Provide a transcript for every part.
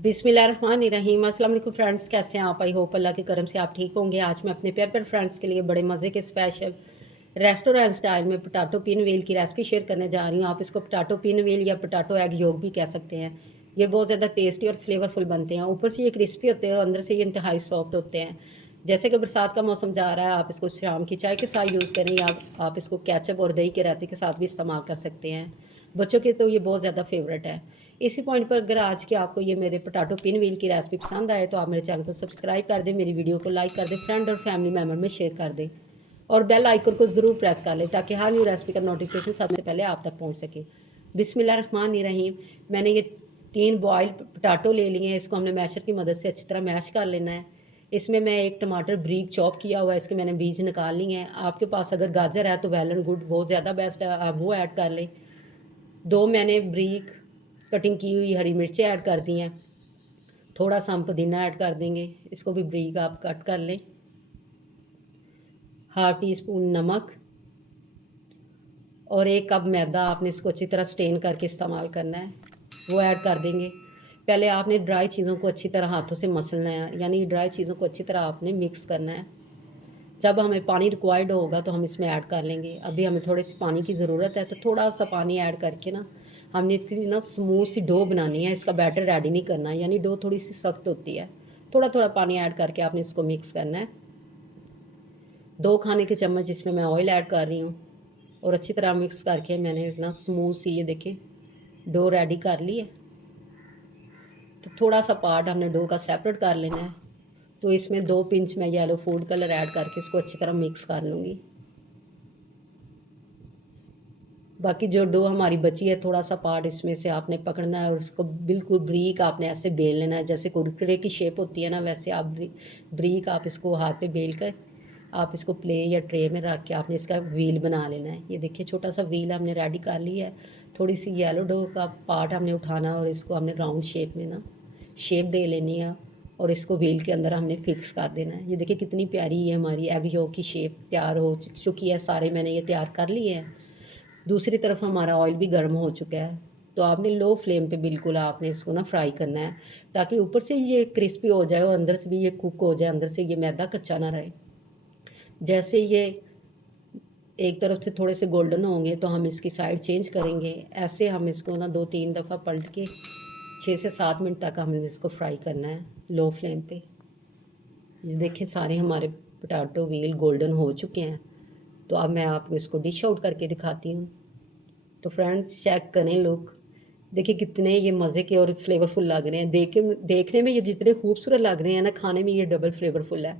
बिस्मिल्लाहिर्रहमानिर्रहीम। अस्सलाम वालेकुम फ्रेंड्स, कैसे हैं आप? आई होप अल्लाह के करम से आप ठीक होंगे। आज मैं अपने प्यारे प्यारे फ्रेंड्स के लिए बड़े मज़े के स्पेशल रेस्टोरेंट स्टाइल में पोटैटो पिन व्हील की रेसिपी शेयर करने जा रही हूँ। आप इसको पोटैटो पिन व्हील या पोटैटो एग योग भी कह सकते हैं। ये बहुत ज़्यादा टेस्टी और फ्लेवरफुल बनते हैं। ऊपर से ये क्रिस्पी होते हैं और अंदर से ये इंतहाई सॉफ्ट होते हैं। जैसे कि बरसात का मौसम जा रहा है, आप इसको शाम की चाय के साथ यूज़ करें या आप इसको केचप और दही के रायते के साथ भी इस्तेमाल कर सकते हैं। बच्चों के तो ये बहुत ज़्यादा फेवरेट है। इसी पॉइंट पर अगर आज के आपको ये मेरे पोटैटो पिन व्हील की रेसिपी पसंद आए तो आप मेरे चैनल को सब्सक्राइब कर दें, मेरी वीडियो को लाइक कर दें, फ्रेंड और फैमिली मेम्बर में शेयर कर दें और बेल आइकन को ज़रूर प्रेस कर लें ताकि हर न्यू रेसिपी का नोटिफिकेशन सबसे पहले आप तक पहुंच सके। बिस्मिल्लाहिर्रहमानिर्रहीम। मैंने ये 3 बॉयल पोटैटो ले लिए हैं। इसको हमने मैशर की मदद से अच्छी तरह मैश कर लेना है। इसमें मैं एक टमाटर ब्रीक चॉप किया हुआ है, इसके मैंने बीज निकाल लिए हैं। आपके पास अगर गाजर है तो वेल एंड गुड, बहुत ज़्यादा बेस्ट है, आप वो ऐड कर लें। 2 मैंने ब्रीक कटिंग की हुई हरी मिर्चें ऐड कर दी हैं। थोड़ा सा हम पुदीना ऐड कर देंगे, इसको भी ब्रीक आप कट कर लें। हाफ टी स्पून नमक और 1 कप मैदा, आपने इसको अच्छी तरह स्टेन करके इस्तेमाल करना है, वो ऐड कर देंगे। पहले आपने ड्राई चीज़ों को अच्छी तरह हाथों से मसलना है, यानी ड्राई चीज़ों को अच्छी तरह आपने मिक्स करना है। जब हमें पानी रिक्वायर्ड होगा तो हम इसमें ऐड कर लेंगे। अभी हमें थोड़ी सी पानी की ज़रूरत है तो थोड़ा सा पानी ऐड करके ना हमने इसकी ना स्मूथ सी डो बनानी है। इसका बैटर रेडी नहीं करना है, यानी डो थोड़ी सी सख्त होती है। थोड़ा थोड़ा पानी ऐड करके आपने इसको मिक्स करना है। 2 खाने के चम्मच इसमें मैं ऑयल ऐड कर रही हूँ और अच्छी तरह मिक्स करके मैंने ना स्मूथ सी ये देखिए डो रेडी कर ली है। तो थोड़ा सा पार्ट हमने डो का सेपरेट कर लेना है। तो इसमें 2 पिंच मैं येलो फूड कलर ऐड करके इसको अच्छी तरह मिक्स कर लूँगी। बाकी जो डो हमारी बची है, थोड़ा सा पार्ट इसमें से आपने पकड़ना है और उसको बिल्कुल ब्रीक आपने ऐसे बेल लेना है। जैसे कुरकुरे की शेप होती है ना, वैसे आप ब्रीक आप इसको हाथ पे बेल कर आप इसको प्ले या ट्रे में रख के आपने इसका व्हील बना लेना है। ये देखिए छोटा सा व्हील हमने रेडी कर लिया है। थोड़ी सी येलो डो का पार्ट हमने उठाना और इसको हमने राउंड शेप में ना शेप दे लेनी है और इसको व्हील के अंदर हमने फिक्स कर देना है। ये देखिए कितनी प्यारी ये हमारी एग योक की शेप तैयार हो चुकी है। सारे मैंने ये तैयार कर लिए हैं। दूसरी तरफ हमारा ऑयल भी गर्म हो चुका है। तो आपने लो फ्लेम पे बिल्कुल आपने इसको ना फ्राई करना है ताकि ऊपर से ये क्रिस्पी हो जाए और अंदर से भी ये कुक हो जाए, अंदर से ये मैदा कच्चा ना रहे। जैसे ये एक तरफ से थोड़े से गोल्डन होंगे तो हम इसकी साइड चेंज करेंगे। ऐसे हम इसको ना 2-3 दफ़ा पलट के 6 से 7 मिनट तक हमें इसको फ्राई करना है लो फ्लेम पे। ये देखें सारे हमारे पोटैटो व्हील गोल्डन हो चुके हैं। तो अब मैं आपको इसको डिश आउट करके दिखाती हूँ। तो फ्रेंड्स चेक करें लुक, देखिए कितने ये मज़े के और फ्लेवरफुल लग रहे हैं। देखने में ये जितने खूबसूरत लग रहे हैं ना, खाने में ये डबल फ्लेवरफुल है।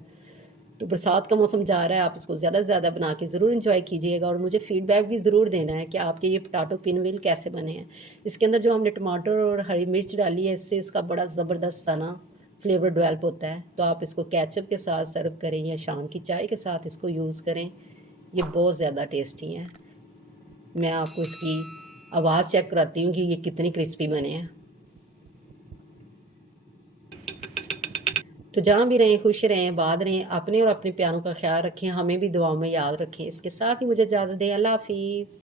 तो बरसात का मौसम जा रहा है, आप इसको ज़्यादा से ज़्यादा बना के ज़रूर इंजॉय कीजिएगा और मुझे फीडबैक भी ज़रूर देना है कि आपके ये पोटैटो पिन व्हील कैसे बने हैं। इसके अंदर जो हमने टमाटर और हरी मिर्च डाली है, इससे इसका बड़ा ज़बरदस्त सा ना फ्लेवर डेवलप होता है। तो आप इसको केचप के साथ सर्व करें या शाम की चाय के साथ इसको यूज़ करें, ये बहुत ज़्यादा टेस्टी हैं। मैं आपको इसकी आवाज़ चेक कराती हूँ कि ये कितने क्रिस्पी बने हैं। तो जहाँ भी रहें खुश रहें, आबाद रहें, अपने और अपने प्यारों का ख्याल रखें, हमें भी दुआओं में याद रखें। इसके साथ ही मुझे इजाज़त दें। अल्लाह हाफिज़।